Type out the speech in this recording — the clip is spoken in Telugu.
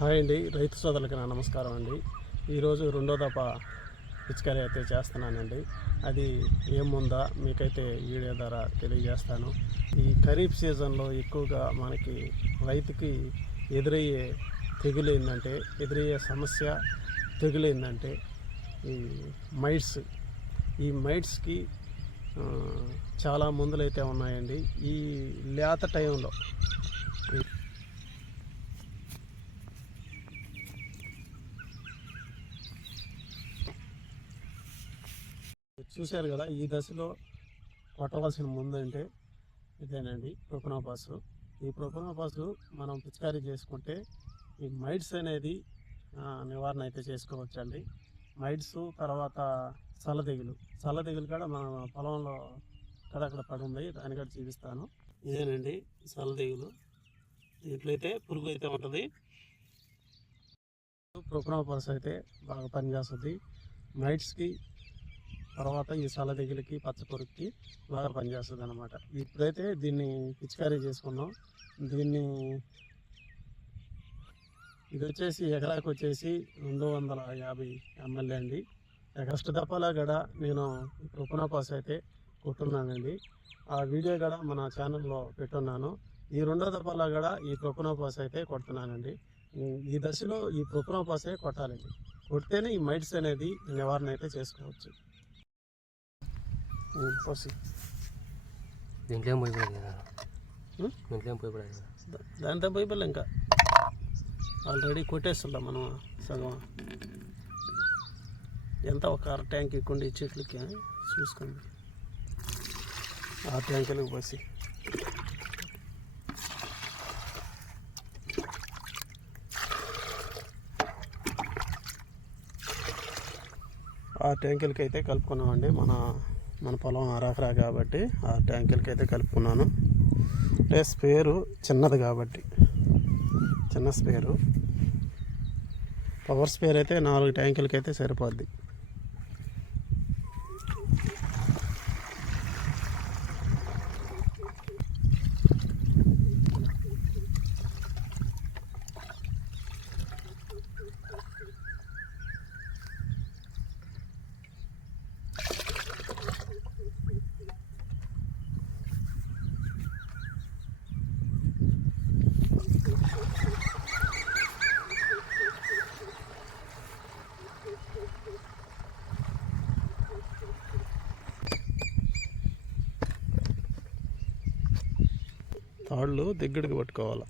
హాయ్ అండి, రైతు సోదరులకి నా నమస్కారం అండి. ఈరోజు రెండో దఫా పిచికారీ అయితే చేస్తున్నానండి. అది ఏముందా మీకైతే వీడియో ద్వారా తెలియజేస్తాను. ఈ ఖరీఫ్ సీజన్లో ఎక్కువగా మనకి రైతుకి ఎదురయ్యే తెగులు ఏంటంటే, ఎదురయ్యే సమస్య తెగులు ఏంటంటే ఈ మైట్స్. ఈ మైట్స్కి చాలా మందులు అయితే ఉన్నాయండి. ఈ లేత టైంలో చూశారు కదా, ఈ దశలో కొట్టవలసిన ముందు అంటే ఇదేనండి, ప్రొపనోపాస్. ఈ ప్రొపనోపాస్ మనం పిచికారీ చేసుకుంటే ఈ మైట్స్ అనేది నివారణ అయితే చేసుకోవచ్చండి. మైట్స్ తర్వాత చల్లదెగులు కూడా మన పొలంలో అక్కడక్కడ పడి ఉంది, దాని కూడా చూపిస్తాను. ఇదేనండి చల్లదెగులు. దీంట్లో అయితే పురుగు అయితే ఉంటుంది. ప్రొపనోపాస్ అయితే బాగా పనిచేస్తుంది మైట్స్కి, తర్వాత ఈ చల్లదెగులకి, పచ్చపురుగుకి బాగా పనిచేస్తుంది అనమాట. ఇప్పుడైతే దీన్ని పిచికారీ చేసుకున్నాం. ఇది వచ్చేసి ఎకరాకి వచ్చేసి 250 ml అండి. ఫస్ట్ దఫాలో కూడా నేను ప్రొపనోపాస్ అయితే కొట్టున్నానండి. ఆ వీడియో కూడా మన ఛానల్లో పెట్టున్నాను. ఈ రెండో దఫాలో కూడా ఈ ప్రొపనోపాస్ అయితే కొడుతున్నానండి. ఈ దశలో ఈ ప్రొపనోపాసే కొట్టాలండి. కొడితేనే ఈ మైట్స్ అనేది నివారణ అయితే చేసుకోవచ్చు. దీంట్లో దాంతో పోయిపోలే, ఇంకా ఆల్రెడీ కొట్టేస్తుందా మనం సగం. ఎంత ఒక అర ట్యాంక్ ఎక్కుండి చెట్లకి చూసుకోండి. ఆ ట్యాంకులకు పోసి ఆ ట్యాంకులకి అయితే కలుపుకున్నామండి. మన పొలం అరకరా కాబట్టి ఆ ట్యాంకులకి అయితే కలుపుకున్నాను. అంటే స్పేరు చిన్నది కాబట్టి, చిన్న స్పేరు. పవర్ స్పేర్ అయితే 4 ట్యాంకులకి అయితే సరిపోద్ది. తాళ్ళు దగ్గరికి పట్టుకోవాలి.